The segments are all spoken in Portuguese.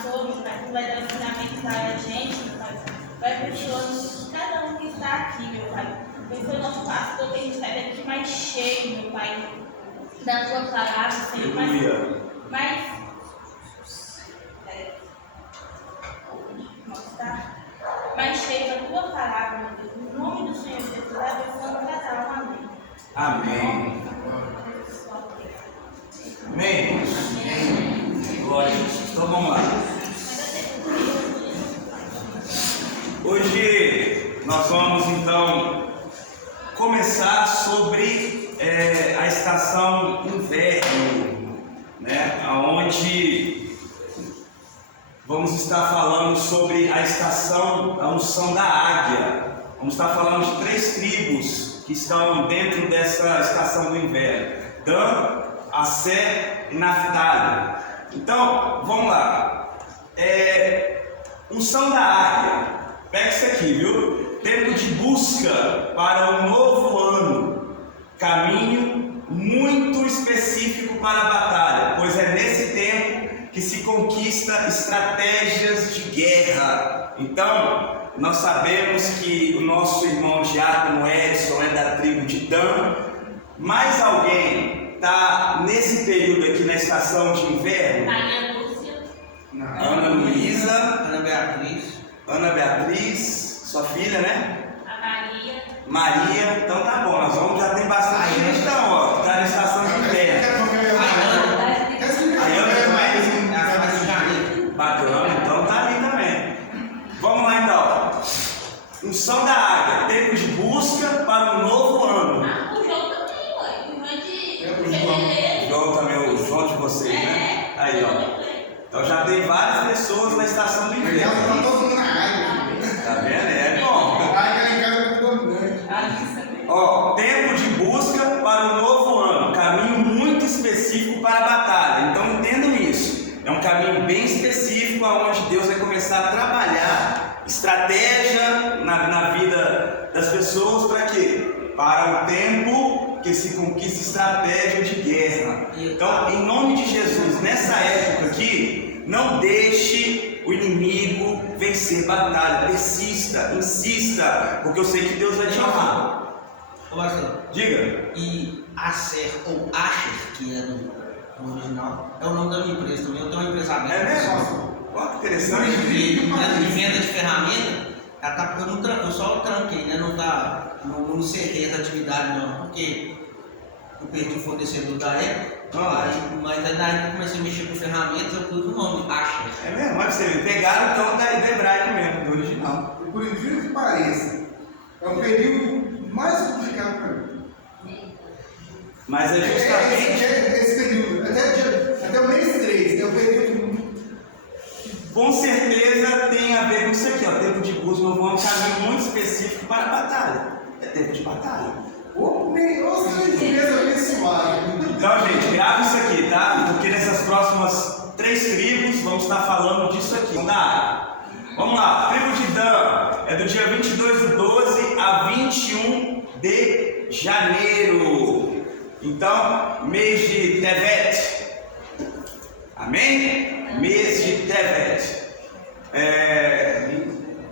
pastor, meu Pai, que vai dar ensinamento para a gente, meu Pai. Vai abençoando cada um que está aqui, meu Pai. Abençoa o nosso pastor, que a gente sai daqui mais cheio, meu Pai, da tua palavra, Senhor. Mais cheio da tua palavra, meu Deus. Em nome do Senhor Jesus, abençoando cada um. Amém. Amém. Amém. Glória a Jesus. Então vamos lá. Hoje nós vamos então começar sobre a estação inverno, né? Onde vamos estar falando sobre a estação, a unção da águia. Vamos estar falando de 3 tribos que estão dentro dessa estação do inverno: Dan, Asser e Naftali. Então, vamos lá. Unção da águia. Pega isso aqui, viu? Tempo de busca para um novo ano. Caminho muito específico para a batalha, pois é nesse tempo que se conquista estratégias de guerra. Então, nós sabemos que o nosso irmão Diácono Edson é da tribo de Dan. Mais alguém está nesse período aqui na estação de inverno? Maria Lúcia. Ana Luísa. Ana Beatriz, sua filha, né? A Maria. Então tá bom, nós vamos, já tem bastante gente então, ó, que está na estação de inverno. Bacana, então tá ali também. Vamos lá então. Unção da águia, tempo de busca para um novo ano. O João também, ué. O João de fevereiro. João também, o João de vocês, né? Aí, ó. Então já tem várias pessoas na estação do inverno. Tá vendo? É bom. Ó, tempo de busca para um novo ano. Caminho muito específico para a batalha. Então entendam isso. É um caminho bem específico onde Deus vai começar a trabalhar estratégia na vida das pessoas. Para quê? Para o tempo que se conquista estratégia de guerra. Então, em nome de Jesus, nessa época aqui, não deixe o inimigo vencer batalha. Persista, insista, porque eu sei que Deus vai te honrar. Diga. E Asser ou Asher, que é no original, é o nome da minha empresa também. Eu tenho uma empresa aberta. É mesmo? Olha que interessante. De venda de ferramenta, ela tá, eu só tranquei, né? Não encerrei as atividades não, porque eu perdi o fornecedor da época. Mas aí na época eu comecei a mexer com ferramentas, eu pus o nome Asher. É mesmo? Olha pra você ver. Pegaram então da hebraico mesmo, do original. Por incrível que pareça, é o período mais complicado para mim. Mas é justamente. Esse período, até o mês 3, é o período. Com certeza tem a ver com isso aqui, ó. Tempo de busca, nós vamos um caminho muito específico para a batalha. É tempo de batalha. Ou 3 meses abençoado. Então, gente, grava isso aqui, tá? Porque nessas próximas 3 tribos vamos estar falando disso aqui. Vamos lá, tribo de Dan é do dia 22/12 a 21 de janeiro. Então, mês de Tevet. Amém? Mês de Tevet.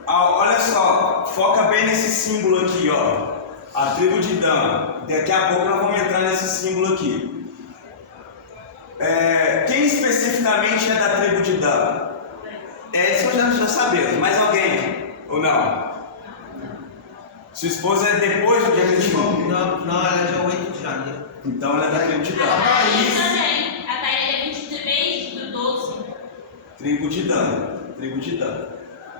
Olha só, foca bem nesse símbolo aqui, ó. A tribo de Dan. Daqui a pouco nós vamos entrar nesse símbolo aqui. Quem especificamente é da tribo de Dan? Isso já sabemos. Mais alguém? Ou não? Sua esposa é depois do dia 21? Não, ela é dia 8 de janeiro. Então ela é da tribo de Dan. A Thaís é 23/12. Tribo de Dan. Tribo de Dan.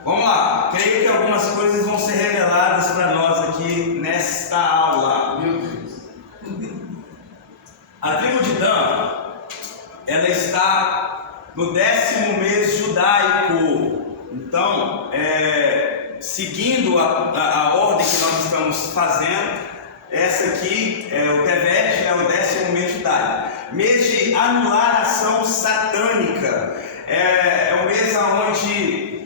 Vamos lá. Creio que algumas coisas vão ser reveladas para nós aqui nesta aula. Meu Deus. A tribo de Dan, ela está no 10º mês judaico. Então, seguindo a ordem que nós estamos fazendo, essa aqui, o Tevet, é o 10º mês judaico. Mês de anulação satânica. É um mês onde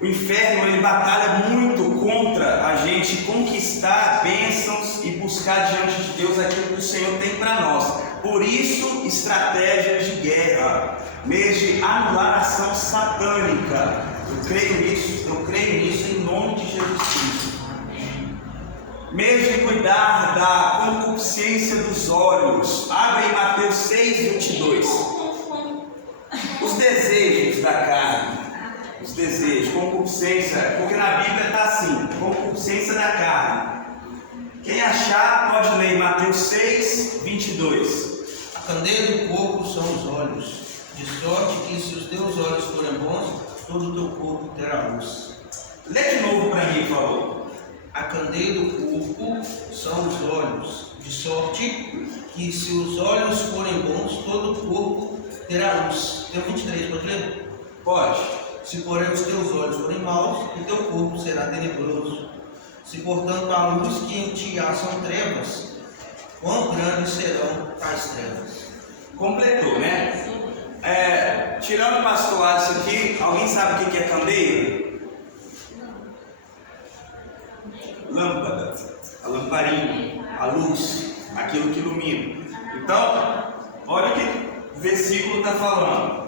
o inferno ele batalha muito contra a gente conquistar bênçãos e buscar diante de Deus aquilo que o Senhor tem para nós. Por isso, estratégias de guerra. mês de anular a ação satânica. Eu creio nisso em nome de Jesus Cristo. Mês de cuidar da concupiscência dos olhos. Abre em Mateus 6:22. Os desejos da carne. Os desejos, concupiscência, porque na Bíblia está assim, concupiscência da carne. Quem achar pode ler Mateus 6:22. A candeia do corpo são os olhos, de sorte que se os teus olhos forem bons, todo o teu corpo terá luz. Lê de novo para mim, por favor. A candeia do corpo são os olhos, de sorte que se os olhos forem bons, todo o corpo terá luz. Tem 23, pode ler? Pode. Se porém os teus olhos forem maus, o teu corpo será tenebroso. Se portanto a luz que em ti há são trevas, quão grandes serão tais trevas? Completou, né? Tirando o pastor Alisson aqui, alguém sabe o que é candeia? Lâmpada, a lamparina, a luz, aquilo que ilumina. Então, olha o que o versículo está falando.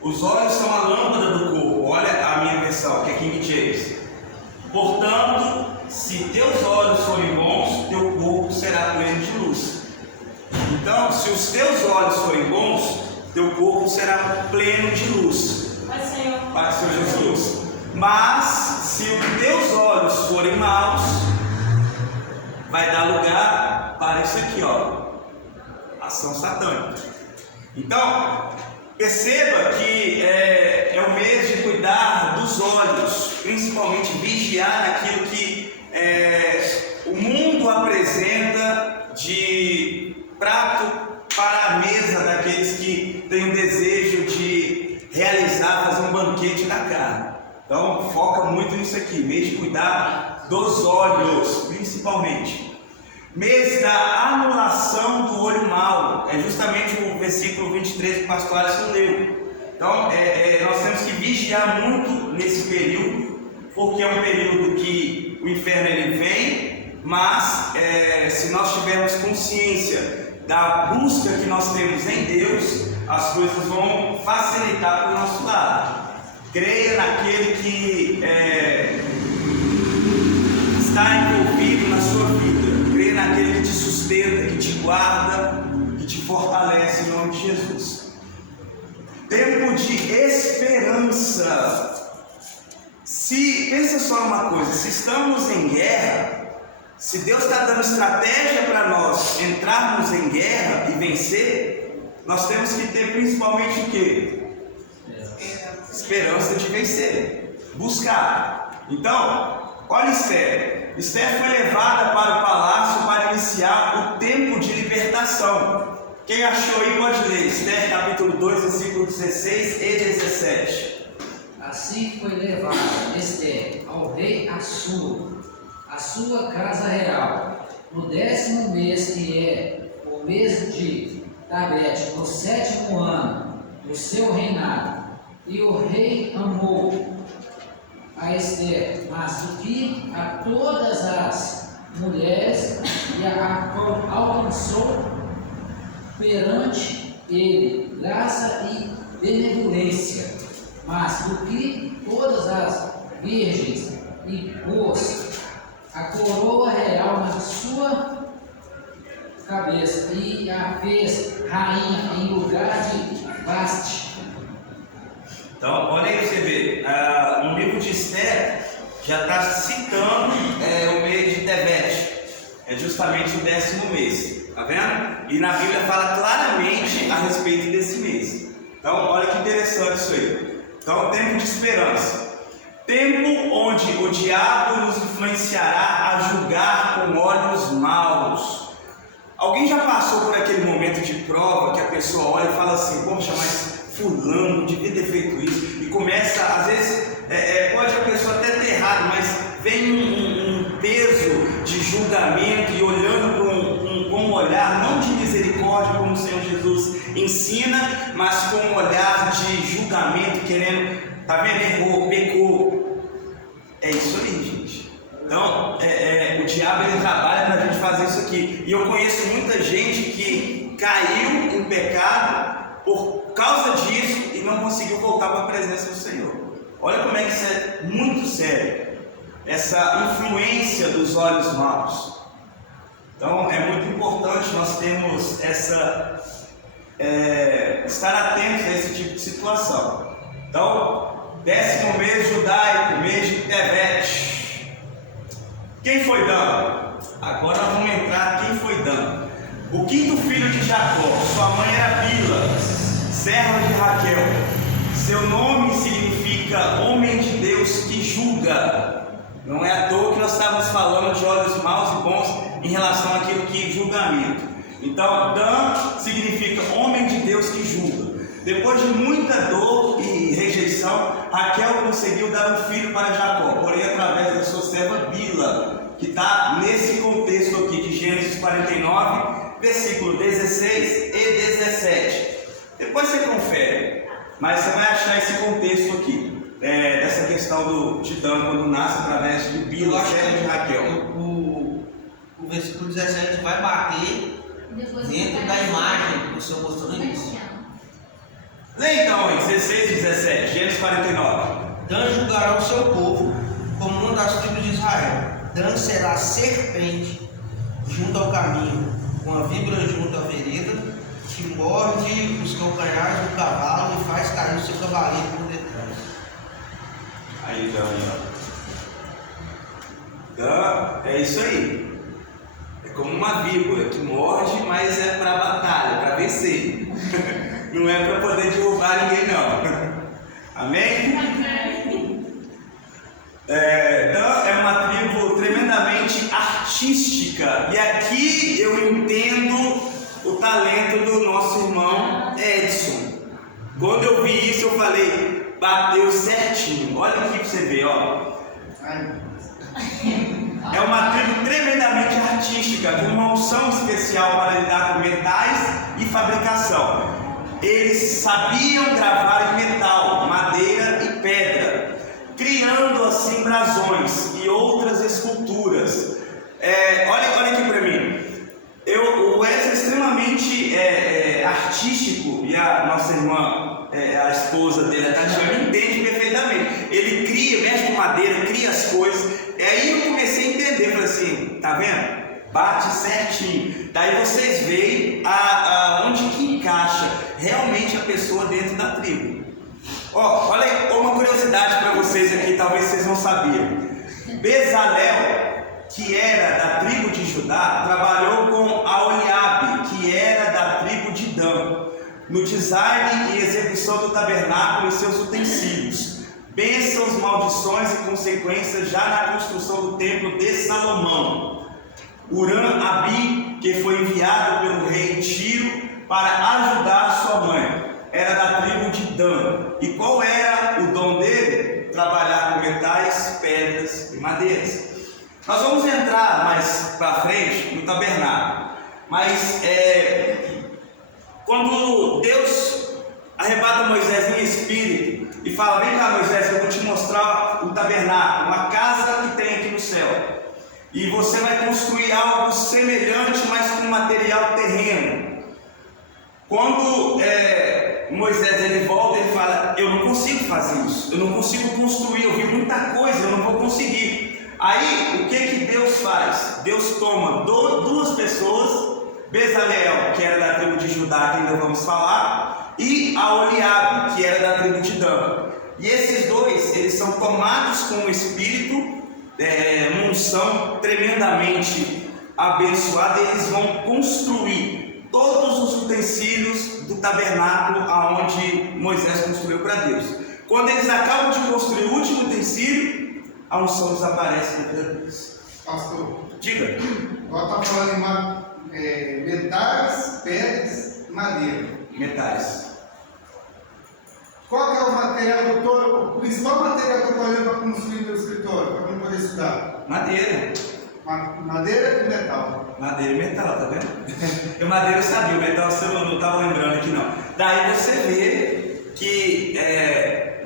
Os olhos são a lâmpada do corpo. Olha a minha versão, que é King James. Portanto, se teus olhos forem bons, teu corpo será pleno de luz. Então, se os teus olhos forem bons, teu corpo será pleno de luz. Pai Senhor Jesus. Mas, se os teus olhos forem maus, vai dar lugar para isso aqui, ó. Ação satânica. Então, perceba que é o mês de cuidar dos olhos, principalmente vigiar naquilo que o mundo apresenta de prato para a mesa daqueles que têm o desejo de realizar, fazer um banquete da carne. Então, foca muito nisso aqui, mês de cuidar dos olhos, principalmente. Mês da anulação do olho mau, é justamente o versículo 23 que o pastor Alisson leu. Então, nós temos que vigiar muito nesse período, porque é um período que o inferno ele vem, mas se nós tivermos consciência da busca que nós temos em Deus, as coisas vão facilitar para o nosso lado. Creia naquele que está envolvido na sua vida. Creia naquele que te sustenta, que te guarda, que te fortalece em nome de Jesus. Tempo de esperança. Pensa só numa coisa, se estamos em guerra, se Deus está dando estratégia para nós entrarmos em guerra e vencer, nós temos que ter principalmente o quê? Esperança de vencer, buscar. Então, olha Esther. Esther foi levada para o palácio para iniciar o tempo de libertação. Quem achou aí pode ler Esther capítulo 2, versículo 16 e 17. Assim foi levada Esther ao rei Assur, a sua casa real, no 10º mês, que é o mês de Tabete, no 7º ano do seu reinado. E o rei amou a Esther mais do que a todas as mulheres, e a alcançou perante ele graça e benevolência, mais do que todas as virgens, e pôs a coroa real na sua cabeça, e a fez rainha em lugar de Vaste. Então, olha aí para você ver, no livro de Esther já está citando o mês de Tebete, é justamente o 10º mês, tá vendo? E na Bíblia fala claramente a respeito desse mês. Então, olha que interessante isso aí. Então, tempo de esperança, tempo onde o diabo nos influenciará a julgar com olhos maus. Alguém já passou por aquele momento de prova que a pessoa olha e fala assim: poxa, mas fulano devia ter feito isso, e começa, às vezes, pode a pessoa até ter errado, mas vem um peso de julgamento e olhando com um olhar não de misericórdia, como o Senhor Jesus ensina, mas com um olhar de julgamento, querendo, tá vendo, errou, pecou. É isso aí, gente. Então, o diabo ele trabalha para a gente fazer isso aqui, e eu conheço muita gente que caiu em pecado por causa disso e não conseguiu voltar para a presença do Senhor. Olha como é que isso é muito sério, essa influência dos olhos maus. Então é muito importante nós termos estar atentos a esse tipo de situação. Então, 10º mês judaico, mês de Tevet. Quem foi Dan? Agora vamos entrar quem foi Dan. O 5º filho de Jacó, sua mãe era Bila, serva de Raquel. Seu nome significa homem de Deus que julga. Não é à toa que nós estávamos falando de olhos maus e bons em relação àquilo que julgamento. Então, Dan significa homem de Deus que julga. Depois de muita dor e rejeição, Raquel conseguiu dar um filho para Jacó, porém através da sua serva Bila, que está nesse contexto aqui de Gênesis 49, versículo 16 e 17. Depois você confere, mas você vai achar esse contexto aqui, dessa questão de Dan, quando nasce através de Bila, serva de Raquel. O versículo 17 vai bater dentro da imagem que o Senhor mostrou no início. Lê então em 16 e 17, Gênesis 49. Dan julgará o seu povo como uma das tribos de Israel. Dan será serpente junto ao caminho, uma víbora junto à vereda, que morde os calcanhares do cavalo e faz cair o seu cavalinho por detrás. Aí, Dan, é isso aí. É como uma víbora que morde, mas é para batalha, para vencer. Não é para poder derrubar ninguém, não. Amém? Dan é uma tribo tremendamente artística. E aqui eu entendo o talento do nosso irmão Edson. Quando eu vi isso, eu falei, bateu certinho. Olha aqui para você ver, ó. É uma tribo tremendamente artística, com uma unção especial para lidar com metais e fabricação. Eles sabiam gravar em metal, madeira e pedra, criando assim brasões e outras esculturas. Olha aqui para mim. O Edson é extremamente artístico, e a nossa irmã, a esposa dele, a Tatiana, entende perfeitamente. Ele cria, mexe com madeira, cria as coisas. E aí eu comecei a entender, falei assim, tá vendo? Bate certinho. Daí vocês veem onde que encaixa realmente a pessoa dentro da tribo. Olha aí, uma curiosidade para vocês aqui, talvez vocês não sabiam. Bezalel, que era da tribo de Judá, trabalhou com Aholiabe, que era da tribo de Dan, no design e execução do tabernáculo e seus utensílios. Bênçãos, maldições e consequências já na construção do templo de Salomão. Uram-Abi, que foi enviado pelo rei Tiro para ajudar sua mãe, era da tribo de Dan. E qual era o dom dele? Trabalhar com metais, pedras e madeiras. Nós vamos entrar mais para frente no tabernáculo, mas quando Deus arrebata Moisés em espírito e fala, vem cá Moisés, eu vou te mostrar o tabernáculo, uma casa que tem aqui no céu, e você vai construir algo semelhante, mas com material terreno. Quando Moisés ele volta, ele fala, eu não consigo fazer isso, eu não consigo construir, eu vi muita coisa, eu não vou conseguir. Aí, o que Deus faz? Deus toma duas pessoas, Bezalel, que era da tribo de Judá, que ainda vamos falar, e Aholiabe, que era da tribo de Dan. E esses dois, eles são tomados com o Espírito, uma unção tremendamente abençoada, e eles vão construir todos os utensílios do tabernáculo aonde Moisés construiu para Deus. Quando eles acabam de construir o último utensílio, a unção desaparece da vida deles. Pastor, Diga. agora está falando em metais, pedras e madeira. Metais. Qual que é o material o principal material que eu estou olhando para construir meu escritório, para eu poder estudar? Madeira. Madeira e metal. Madeira e metal, tá vendo? Porque madeira eu sabia, o metal você não estava lembrando aqui não. Daí você vê que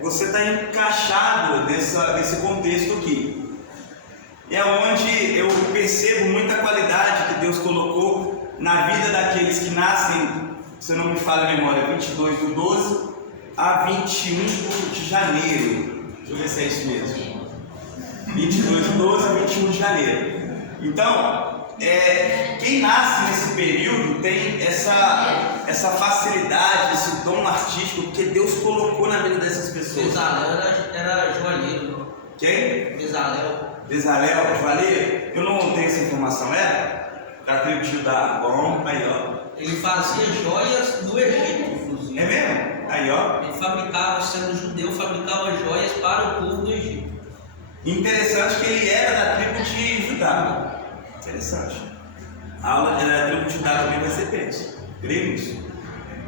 você está encaixado nesse contexto aqui. É onde eu percebo muita qualidade que Deus colocou na vida daqueles que nascem se não me falha a memória, 22/12 a 21 de janeiro. Deixa eu ver se é isso mesmo. 22/12 a 21 de janeiro. Então, quem nasce nesse período tem essa facilidade, esse dom artístico, porque Deus colocou na vida dessas pessoas. Bezalel era joalheiro. Quem? Bezalel. Bezalel, joalheiro? Eu não tenho essa informação, Da tribo de Judá. Bom, aí ó. Ele fazia joias no Egito, inclusive. É mesmo? Aí ó. Ele fabricava, sendo judeu, fabricava joias para o povo do Egito. Interessante que ele era da tribo de Judá. Interessante. A aula da tribo de Judá também vai ser tenso. Creio nisso.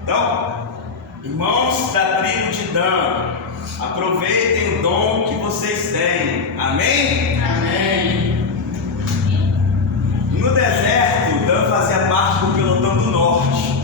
Então, irmãos da tribo de Dan, aproveitem o dom que vocês têm. Amém? Amém. No deserto, Dan fazia parte do pelotão do norte,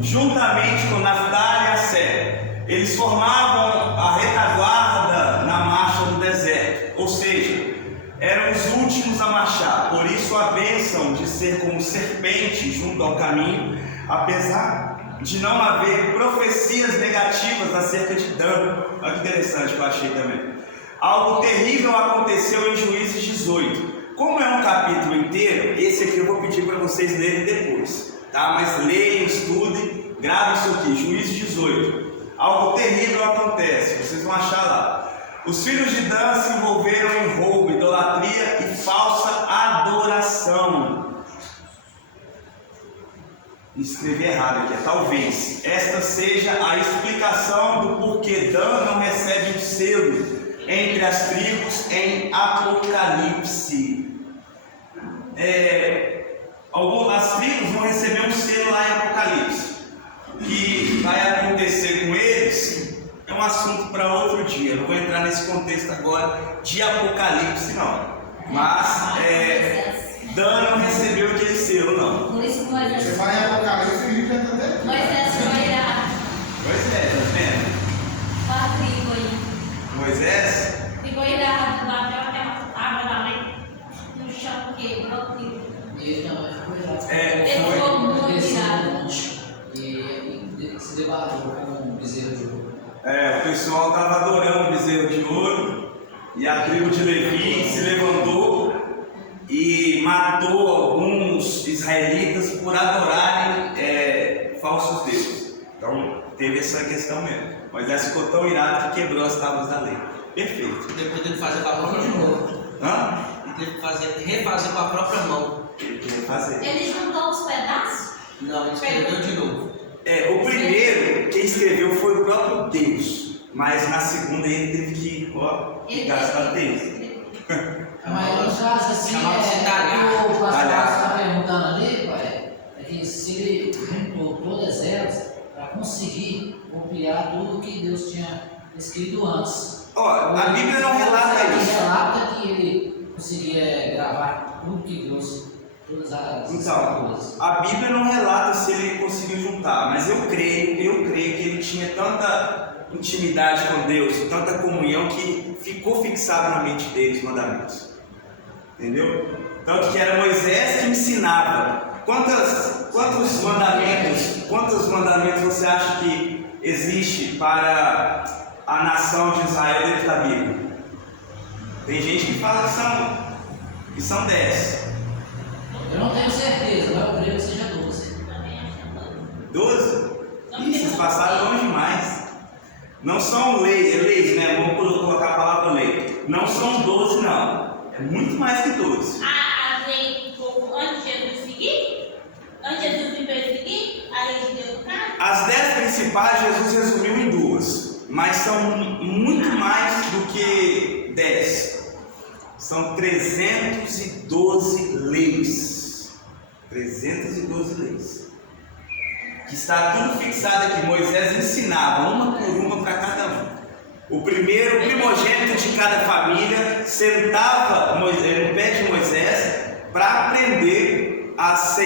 juntamente com Naftali e Asser. Eles formavam a retaguarda na marcha do deserto, ou seja, eram os últimos a marchar. Por isso a bênção de ser como serpente junto ao caminho, apesar de não haver profecias negativas acerca de Dan. Olha que interessante que eu achei também. Algo terrível aconteceu em Juízes 18. Como é um capítulo inteiro, esse aqui eu vou pedir para vocês lerem depois, tá? Mas leiam, estudem, gravem isso aqui, Juízes 18. Algo terrível acontece, vocês vão achar lá. Os filhos de Dan se envolveram em roubo, idolatria e falsa adoração. Escrevi errado aqui, talvez esta seja a explicação do porquê Dan não recebe um selo entre as tribos em Apocalipse. As tribos vão receber um selo lá em Apocalipse. O que vai acontecer com eles é um assunto para outro dia. Não vou entrar nesse contexto agora de Apocalipse, não. Mas Dan não recebeu aquele selo, não. Por isso que Moisés Você fala em Apocalipse e a gente já está dentro. foi irado. Pois é, tá vendo? Olha a tribo aí. Moisés, Ficou irado, bateu aquela tábua da lei no chão, quebrou tudo. Ele também foi lá. Ele foi. ficou muito Desceu irado. do monte e se debateu com um bezerro de ouro. o pessoal estava adorando o bezerro de ouro e a tribo de Levi se levantou e matou alguns israelitas por adorarem falsos deuses. Então teve essa questão mesmo. Moisés ficou tão irado que quebrou as tábuas da lei. Perfeito. Depois teve que fazer com a própria mão. Hã? E teve que refazer com a própria mão. Ele queria fazer. Ele juntou os pedaços? Não, ele escreveu de novo. O primeiro, quem escreveu foi o próprio Deus. Mas na segunda ele teve que gastar tempo. Mas no caso assim, o pastor está perguntando ali, pai, é que se ele juntou todas elas para conseguir copiar tudo que Deus tinha escrito antes. A Bíblia não relata Ele isso. relata que ele conseguia gravar tudo que Deus, todas as Então, coisas. a Bíblia não relata se ele conseguiu juntar, mas eu creio que ele tinha tanta intimidade com Deus, tanta comunhão, que ficou fixado na mente dele os mandamentos. Entendeu? Tanto que era Moisés que ensinava. Quantos mandamentos você acha que existe para a nação de Israel dentro da Bíblia? Tem gente que fala que são 10. Eu não tenho certeza, mas eu creio que seja 12. 12? Ih, vocês passaram longe demais. Não são leis, né? Vamos colocar a palavra lei. Não são 12, não. É muito mais que 12. A lei, antes de Jesus seguir, antes de Jesus me perseguir, a lei de Deus, cara. As 10 principais Jesus resumiu em 2, mas são muito mais do que 10. São 312 leis. 312 leis. Que está tudo fixado aqui. Moisés ensinava uma por uma para cada um. O primogênito de cada família sentava no pé de Moisés para aprender as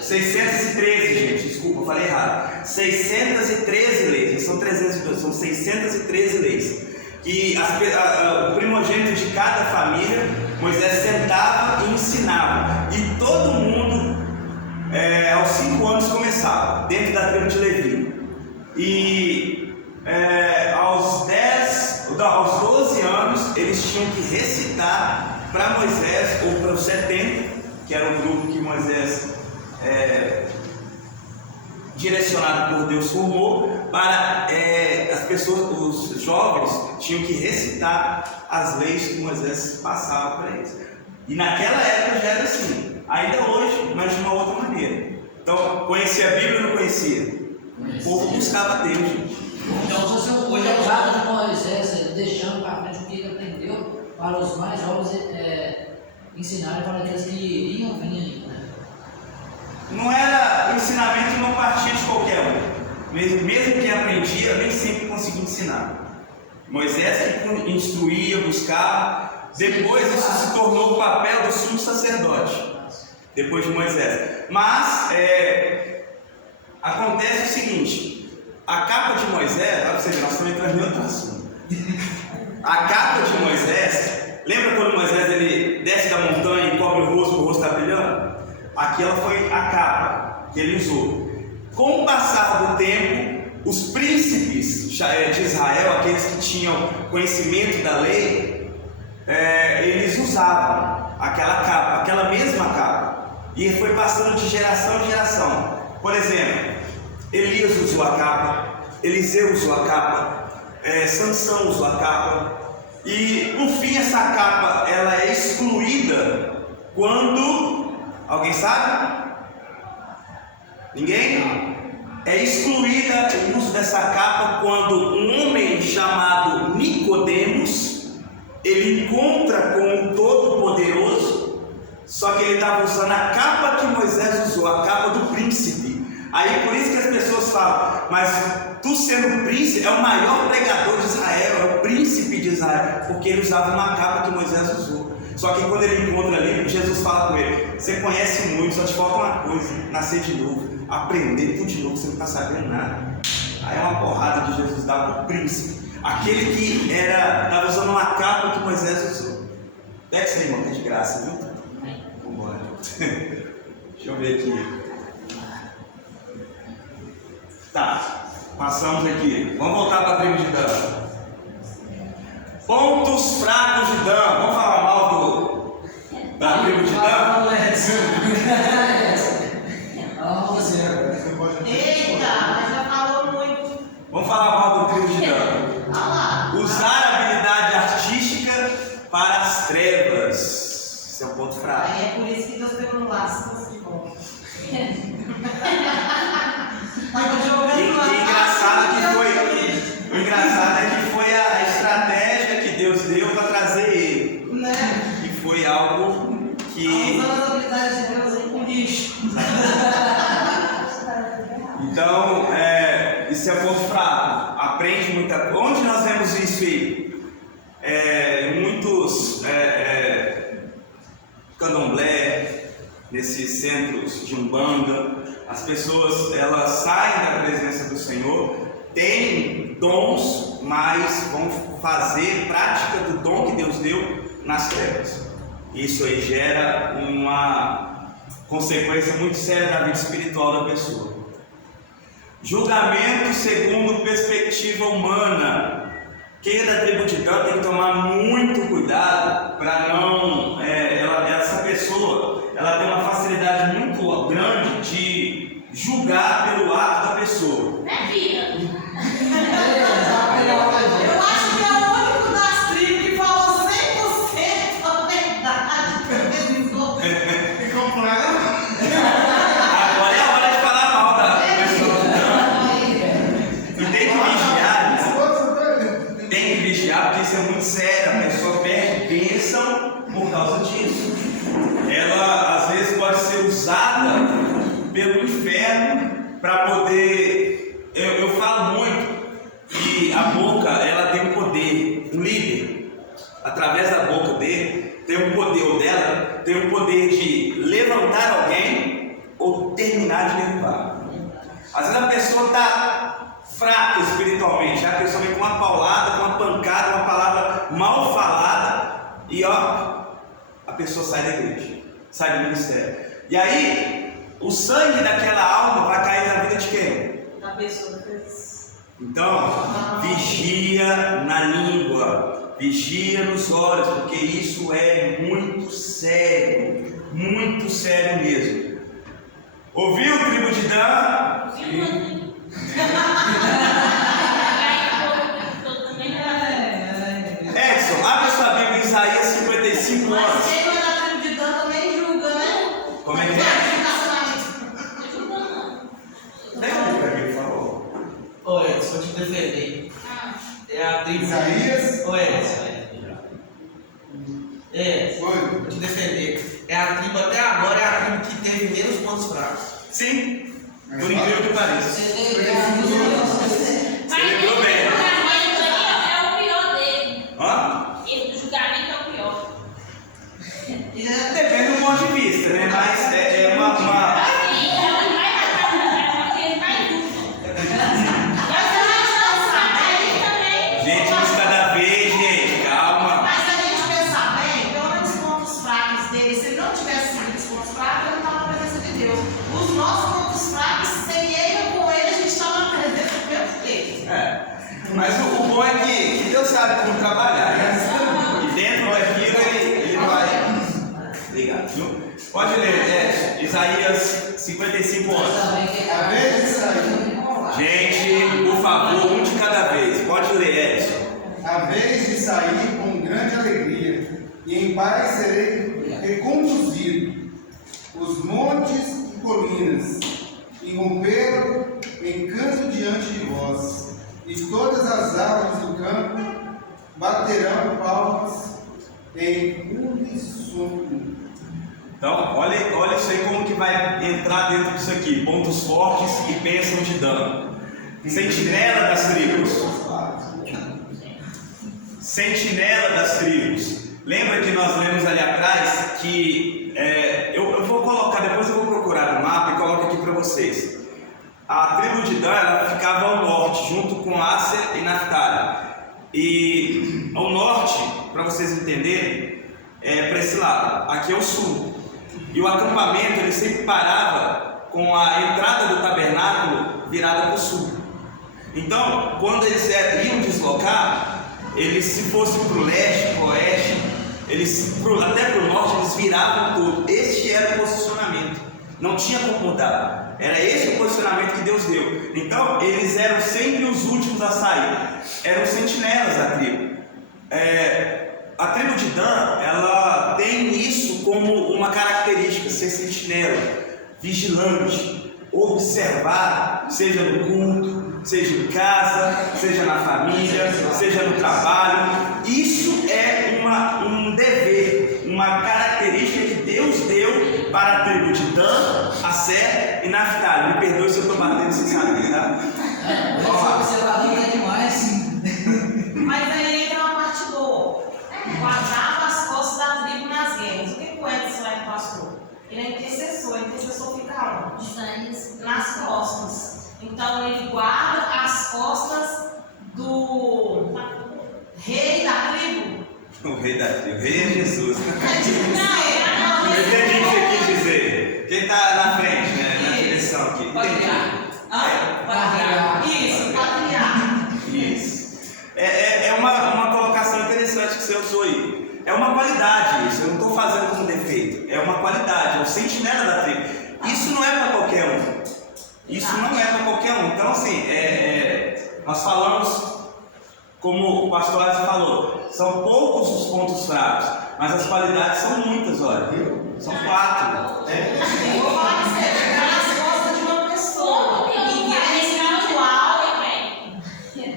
613, gente, desculpa, falei errado. 613 leis, não são 302, são 613 leis. E o primogênito de cada família, Moisés sentava e ensinava. E todo mundo aos 5 anos começava, dentro da tribo de Levi. E aos 12 anos eles tinham que recitar para Moisés, ou para os 70, que era o grupo que Moisés, direcionado por Deus, formou, para as pessoas, os jovens, tinham que recitar as leis que Moisés passava para eles. E naquela época já era assim, ainda hoje, mas de uma outra maneira. Então, conhecia a Bíblia ou não conhecia? O povo buscava Deus, gente. Então, se o legado de Moisés, deixando para frente o que ele aprendeu, para os mais jovens ensinarem para aqueles que iriam vir ali, né? Não era, o ensinamento não partia de qualquer um. Mesmo quem aprendia, nem sempre conseguia ensinar. Moisés que instruía, buscava. Depois isso se tornou o papel do sumo sacerdote, depois de Moisés. Mas acontece o seguinte: a capa de Moisés, para você ver, nós estamos entrando em outro assunto. A capa de Moisés, lembra quando Moisés ele desce da montanha e cobre o rosto está brilhando? Aquela foi a capa que ele usou. Com o passar do tempo, os príncipes de Israel, aqueles que tinham conhecimento da lei, eles usavam aquela capa, aquela mesma capa, e foi passando de geração em geração. Por exemplo, Elias usou a capa, Eliseu usou a capa, Sansão usou a capa, e por fim essa capa ela é excluída quando, alguém sabe? Ninguém? É excluída o uso dessa capa quando um homem chamado Nicodemos, ele encontra com o Todo-Poderoso, só que ele estava usando a capa que Moisés usou, a capa do príncipe. Aí por isso que as pessoas falam, mas tu sendo príncipe, é o maior pregador de Israel, é o príncipe de Israel, porque ele usava uma capa que Moisés usou. Só que quando ele encontra ali, Jesus fala com ele: você conhece muito, só te falta uma coisa, nascer de novo, aprender tudo de novo, você não está sabendo nada. Aí é uma porrada que Jesus dá para o príncipe, aquele que estava usando uma capa que Moisés usou. Pega isso aí, irmão, que é de graça, viu? Vamos embora. Deixa eu ver aqui. Tá, passamos aqui. Vamos voltar para a tribo de Dan. Pontos fracos de Dan. Vamos falar mal da tribo de Dan? Eita, mas já falou muito. Vamos falar mal do tribo de Dan. Olha lá. Usar a habilidade artística para as trevas. Esse é um ponto fraco. Aí é por isso que Deus pegou no laço de bom. O engraçado é que foi a estratégia que Deus deu para trazer ele. Né? E foi algo que. Usando as habilidades de Deus aí com lixo. Então, isso é ponto fraco. Aprende muita coisa. Onde nós vemos isso aí? Muitos candomblé, nesses centros de umbanda, as pessoas elas saem da presença do Senhor, têm dons, mas vão fazer prática do dom que Deus deu nas trevas. Isso aí gera uma consequência muito séria na vida espiritual da pessoa. Julgamento segundo perspectiva humana. Quem é da tribo de Dan tem que tomar muito cuidado para não. Essa pessoa ela tem uma facilidade muito grande de julgar pelo ato da pessoa. Né, filha? Eu acho que é o único das tribos que falou 100% a verdade. Ficou claro? Agora é a hora de falar mal da pessoa de Dan. E tem que vigiar, né? Tem que vigiar, porque isso é muito sério. A pessoa perde bênção por causa disso. Ela às vezes pode ser usada pelo inferno para poder. Eu falo muito que a boca ela tem um poder. Um líder, através da boca dele, tem um poder, ou dela, tem um poder de levantar alguém ou terminar de derrubar. Às vezes a pessoa está fraca espiritualmente, a pessoa vem com uma paulada, com uma pancada, uma palavra mal falada, e a pessoa sai da igreja, sai do ministério. E aí, o sangue daquela alma vai cair na vida de quem? Da pessoa que fez. Então, vigia na língua, vigia nos olhos, porque isso é muito sério mesmo. Ouviu, tribo de Dan? Edson, abre sua Bíblia em Isaías 55 Mas anos. quem não é da tribo de Dan também julga, né? Como é que é? Deixa eu ver pra mim, por favor. Ô Edson, vou te defender. É a tribo. Isaías. Ô Edson. Foi. Vou te defender. É a tribo até agora, é a tribo que teve menos pontos fracos. Sim, por incrível que pareça. Você lembrou? Você lembrou bem. É o pior dele. Hã? O julgamento é o pior. Depende do ponto de vista, né? Mas é uma... Assim, ela vai mais Gente, um de cada vez, gente, calma. Mas se a gente pensar bem, pelo menos os pontos fracos dele, se ele não tivesse sido os pontos fracos, ele não estava na presença de Deus. Os nossos pontos fracos, sem ele ou com ele, a gente estava na presença do mesmo jeito. Mas o bom é que Deus sabe como trabalhar, né? E dentro daquilo ele vai... Obrigado, viu? Pode ler, Isaías 55 anos. A vez de sair. Gente, por favor, um de cada vez. Pode ler, Edson. A vez de sair com grande alegria, e em paz serei reconduzido. Os montes e colinas irromperam em canto diante de vós, e todas as árvores do campo baterão palmas em uníssono. Então, olha isso aí como que vai entrar dentro disso aqui. Pontos fortes e bênção de dano. Sentinela das tribos. Sentinela das tribos. Lembra que nós lemos ali atrás que eu vou colocar, depois eu vou procurar no mapa e coloco aqui para vocês. A tribo de Dan ela ficava ao norte, junto com Asser e Naftali. E ao norte, para vocês entenderem, é para esse lado. Aqui é o sul. E o acampamento ele sempre parava com a entrada do tabernáculo virada para o sul. Então, quando eles iam deslocar, eles, se fosse para o leste, para o oeste, até para o norte, eles viravam tudo. Este era o posicionamento. Não tinha como mudar. Era esse o posicionamento que Deus deu. Então, eles eram sempre os últimos a sair. Eram sentinelas da tribo. A tribo de Dan, ela tem isso como uma característica, ser sentinela, vigilante, observar, seja no culto, seja em casa, seja na família, seja no trabalho. Isso é um dever, uma característica que Deus deu para a tribo de Dan, Asser e Naftali. Me perdoe se eu estou batendo sem saber, tá? Vamos lá. Você vai ligar demais. Mas aí entra uma parte boa. Guardava as costas da tribo nas guerras. O que o Edson é pastor? Ele é intercessor. O intercessor fica onde? Nas costas. Então ele guarda as costas do rei da tribo. O rei da tribo, o rei é Jesus. Não, Eu entendi o que você quis dizer. Quem está na frente, né? Na Isso. direção aqui. Patriarca. Isso, patriarca. Isso. É uma colocação interessante que você usou aí. É uma qualidade isso. Eu não estou fazendo como defeito. É uma qualidade. É o sentinela da tribo. Isso não é para qualquer um. Isso não é para qualquer um. Então, assim, nós falamos, como o pastor Alisson falou, são poucos os pontos fracos, mas as qualidades são muitas, olha. São 4. Eu vou falar que você ficar nas costas de uma pessoa. E guerra espiritual.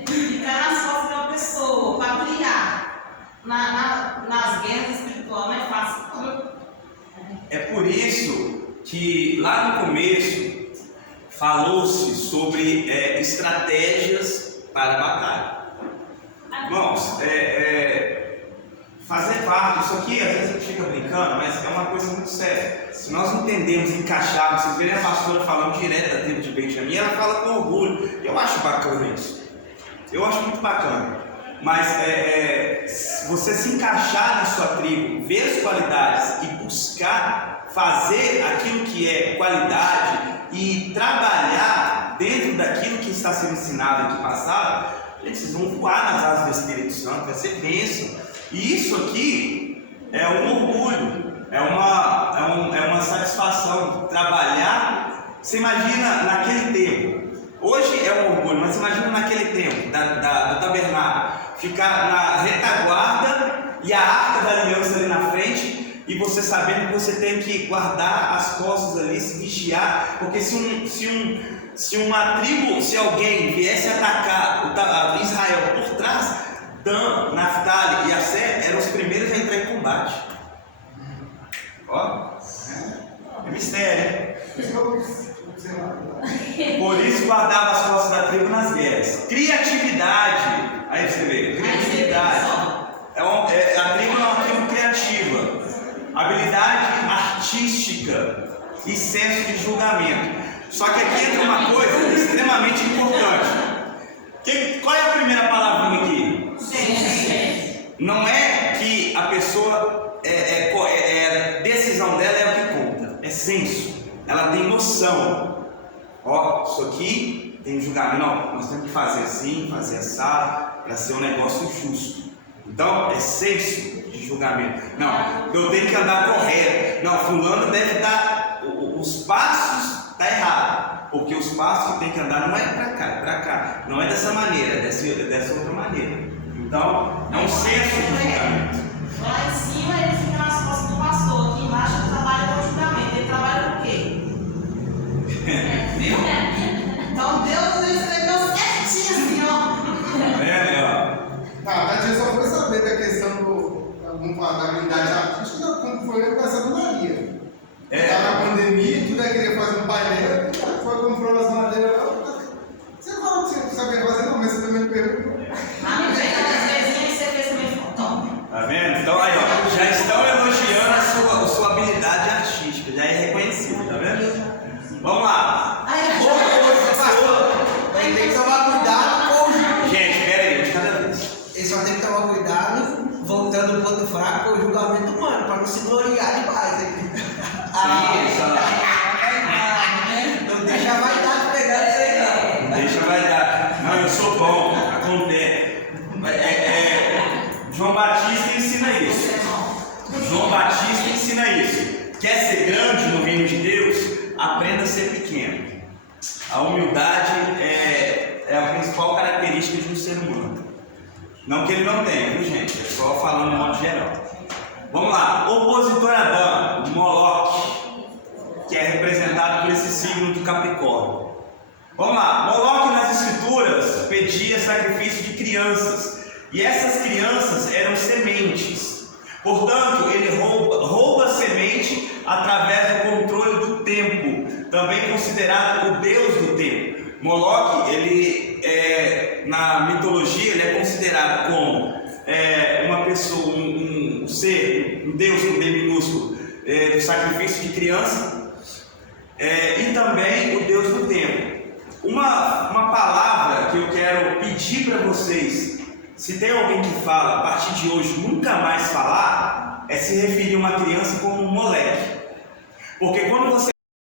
Ficar nas costas de uma pessoa, patriarca. Nas guerras espirituais não é fácil. É por isso que lá no começo falou-se sobre estratégias para a batalha. Irmãos, fazer parte, isso aqui às vezes a gente fica brincando, mas é uma coisa muito séria. Se nós entendemos, encaixarmos, vocês verem a pastora falando direto da tribo de Benjamim, ela fala com orgulho. Eu acho bacana isso. Eu acho muito bacana. Mas você se encaixar na sua tribo, ver as qualidades e buscar fazer aquilo que é qualidade e trabalhar dentro daquilo que está sendo ensinado aqui passado, vocês vão voar nas asas do Espírito Santo, vai ser bênção. E isso aqui é um orgulho, é uma satisfação trabalhar. Você imagina naquele tempo, hoje é um orgulho, mas imagina naquele tempo do tabernáculo, ficar na retaguarda e a arca da aliança ali na frente, e você sabendo que você tem que guardar as costas ali, se vigiar, porque se uma tribo, se alguém viesse atacar Israel por trás, Dan, Naftali e Asser eram os primeiros a entrar em combate. Ó, é mistério. Por isso guardava as costas da tribo nas guerras. Criatividade. Aí você vê, criatividade. A tribo é uma tribo criativa. Habilidade artística e senso de julgamento. Só que aqui entra uma coisa extremamente importante. Qual é a primeira palavrinha aqui? Sim. Não é que a pessoa a decisão dela é o que conta, é senso. Ela tem noção. Ó, isso aqui tem julgamento. Não, nós temos que fazer assim, fazer assado, para ser um negócio justo. Então, é senso de julgamento. Não, eu tenho que andar correto. Não, fulano deve dar os passos, está errado. Porque os passos que tem que andar não é para cá, é para cá. Não é dessa maneira, é dessa outra maneira. Então, é um senso de julgamento. Lá em cima ele fica nas costas do pastor, aqui embaixo ele trabalha com o julgamento. Ele trabalha com o quê? Viu? Então Deus escreveu certinho assim, ó. Tati só foi saber da questão da habilidade artística quando foi com essa donaria. Estava na pandemia, tudo aí queria fazer um painel, foi comprou as madeiras lá. Você falou que você sabia fazer, não, mas você também perguntou. Às vezes você fez também top. Tá vendo? Então aí, ó, já estão elogiando a sua habilidade artística, já é reconhecido, tá vendo? Vamos lá. Tem que tomar cuidado com o Gente, pera aí, de cada vez. Ele só tem que tomar cuidado, voltando o ponto fraco, com o julgamento humano, para não se gloriar demais. Não deixa a vaidade pegar isso aí, não. Deixa a vaidade. Não, eu sou bom, acontece. João Batista ensina isso. João Batista ensina isso. Quer ser grande no reino de Deus? Aprenda a ser pequeno. A humildade é a principal característica de um ser humano. Não que ele não tenha, viu, gente? É só falando de modo geral. Vamos lá. Opositor a Dan, Moloque, que é representado por esse signo do Capricórnio. Vamos lá. Moloque nas escrituras pedia sacrifício de crianças. E essas crianças eram sementes. Portanto, ele rouba a semente através do controle do tempo, também considerado o deus do tempo. Moloque, na mitologia, ele é considerado como uma pessoa, um ser, um deus com D minúsculo, do sacrifício de criança, e também o deus do tempo. Uma palavra que eu quero pedir para vocês, se tem alguém que fala a partir de hoje nunca mais falar, é se referir a uma criança como um moleque. Porque quando você